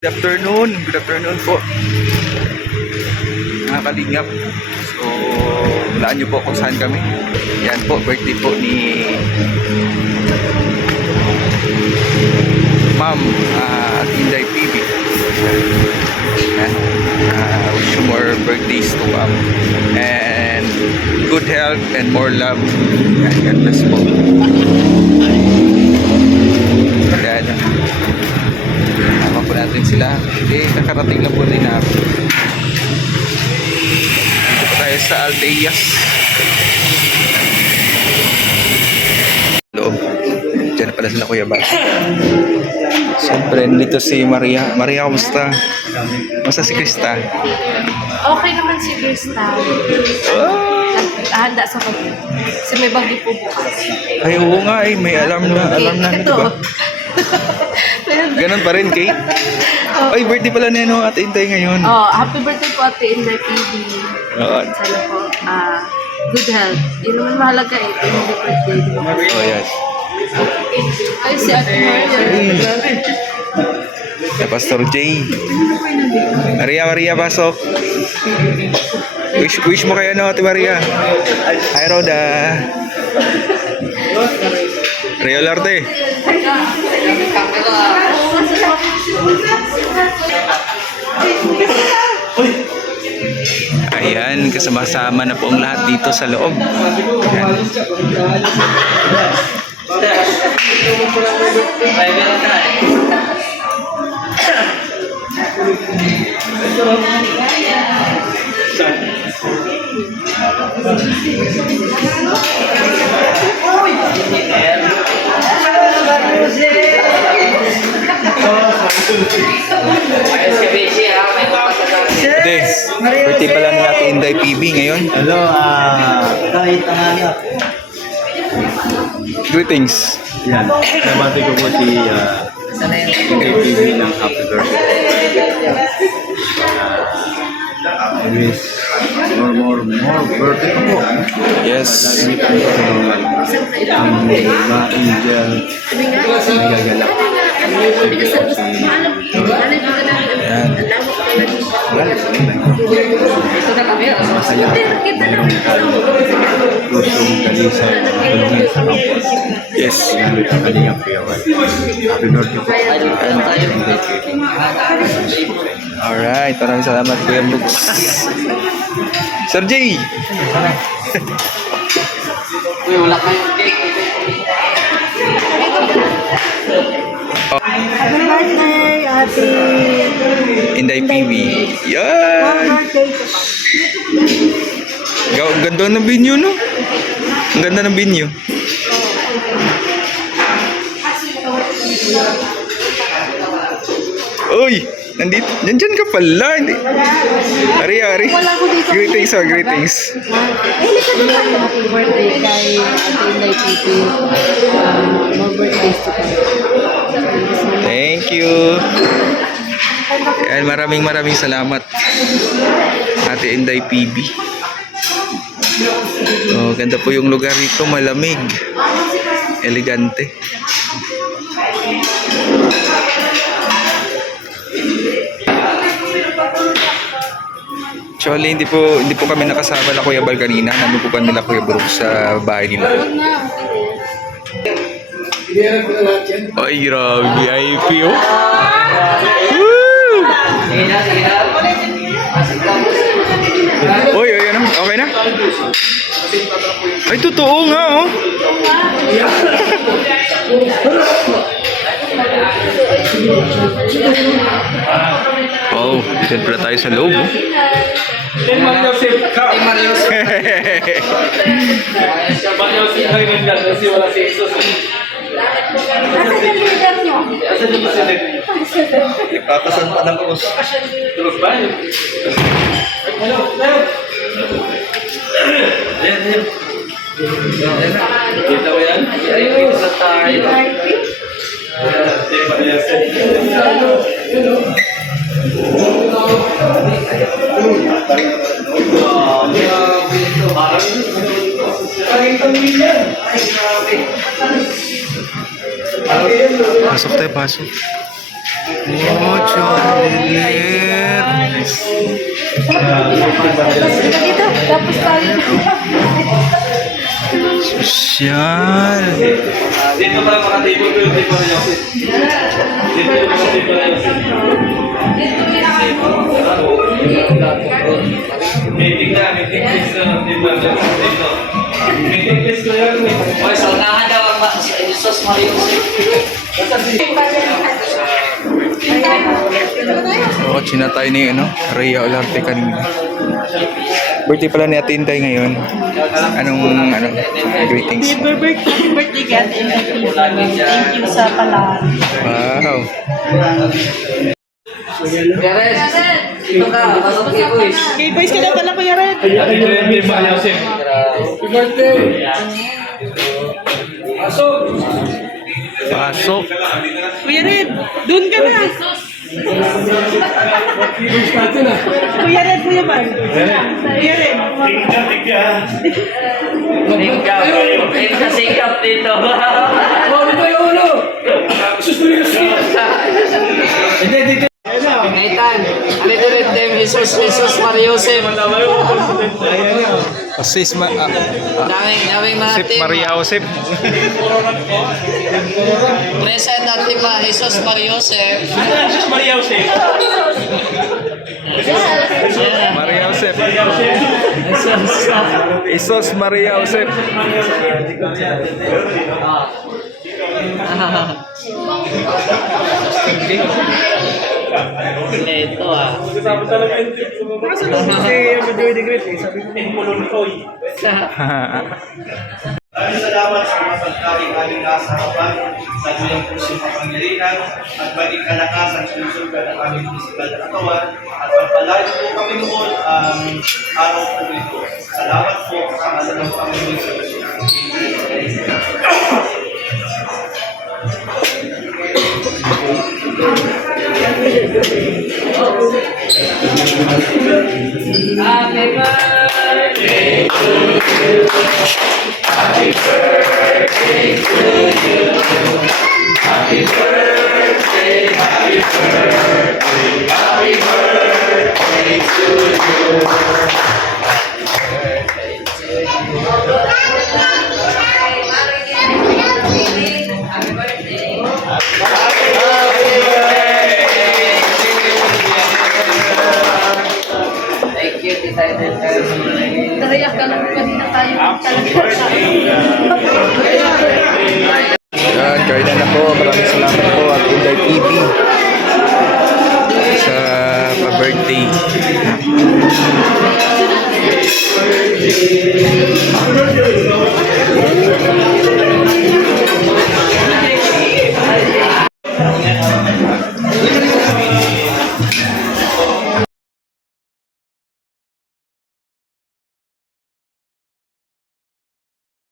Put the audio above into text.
Good afternoon po mga kalingap. So, hulaan nyo po kung saan kami. Yan po, birthday po ni Ma'am Inday PB. Yan. Wish you more birthdays to come and good health and more love. Yan, God bless po. Yan. Tama po natin sila. Kakarating lang po rin natin. Dito po tayo sa Aldeias. Loob. Diyan pala sila Kuya Bas. Siyempre, dito si Maria. Maria, kamusta? Kamusta si Krista? Okay naman si Krista. Handa sa kanya. Kasi may bagay po bukas. Ay, oo nga eh. May alarm na. Alarm na. Ito. Diba? Ganun pa rin, Kate. Ay, birthday pala ni Ate Intay ngayon. Oh, happy birthday po Ate Inday PB. Oo. Sana po, good health. Yun naman mahalaga eh. Happy birthday. Oh, yes. Ay, si Ate Maria. Pastor J. Maria, pasok. Wish mo kayo, no, Ate Maria. Hi, Roda. Rio Larte. Ayan, kasama-sama na po ang lahat dito sa loob. Ayan. Ate, birthday pala ni Ate Inday PB ngayon. Hello, kahit ang ano. Greetings. Yan, nabati ko po si KPV ng happy birthday. I wish more birthday ko po. Yes. Lagi po ang mga angel nagagalak. Ayan. Masaya. Mayroon tayo pusong dalisay. Tulungin sa kapwa. Yes. Lalo sa kanyang piyawan. Happy birthday po. Alright, maraming salamat Kuya Brooks. Sir J! Happy birthday, Ate. Inday PB. Yan! Ang ganda ng venue, no? Ang ganda ng venue. Uy! Nandito, dyan ka pala. Ari. Greetings. Hindi ka doon happy birthday kay Ate Inday PB. More birthdays to come. Thank you. Yan, maraming salamat Ate Inday PB. Oh, ganda po yung lugar rito, malamig. Elegante. Actually, hindi po kami nakasama na Kuya Bal kanina. Nandun po pa nila Kuya Brooks sa bahay nila. Ay, grabe. VIP, oh. Woo! Uy, ano? Okay na? Ay, totoo nga, oh. Oh, dyan pala tayo sa loob, oh. Ipapasan pa ng krus. Tulog ba yun? Kita mo yan? Ayun sa tayo. Pasok tayo, pasok. Oh, John. Dito, tapos tayo. Sosyal. Dito pala makatipon ko yung tipo na yun. Dito yung makatipon na yun. Meeting na, meeting list na. Dito. Meeting list ko yan. Oy, sa unahan daw ang Jesus Mario. Oo, chinatay ni Rhea Olarte kanina. Birthday pala ni Ate Inday ngayon. Anong greetings? Happy birthday ka, Ate Inday. Thank you sa palahan. Wow. Yaret, ito ka, pasok kay boys. Kay boys ka daw pala, Kuya Red. Ito yung Biba Yosef. Pasok. Kuya Red, dun ka na. Kuya Red, Kuya Ban. Kuya Red. Sikap dito. Nathan, alito rin dem Jesus Mario Joseph. Sis Daming mga Sip team. Maria Josep. Present natin pa, Jesus Mario Joseph. Maria Josep. Isos Maria Josep. Ito ah. Maraming salamat sa mga pagkaling aming nasa harapan sa iyong pusong kapangyarihan at maging kalakasan sa lusugan ng aming pisikal na katawan at pagpalayo po kami noon ang araw po ito. Salamat po sa ngalan ng Panginoon sa Yesus. Happy birthday Thank you, Tita Eden. Nariyak ka lang kanina tayo. Yan, kailan na po. Maraming salamat po at Inday TV sa pa-birthday.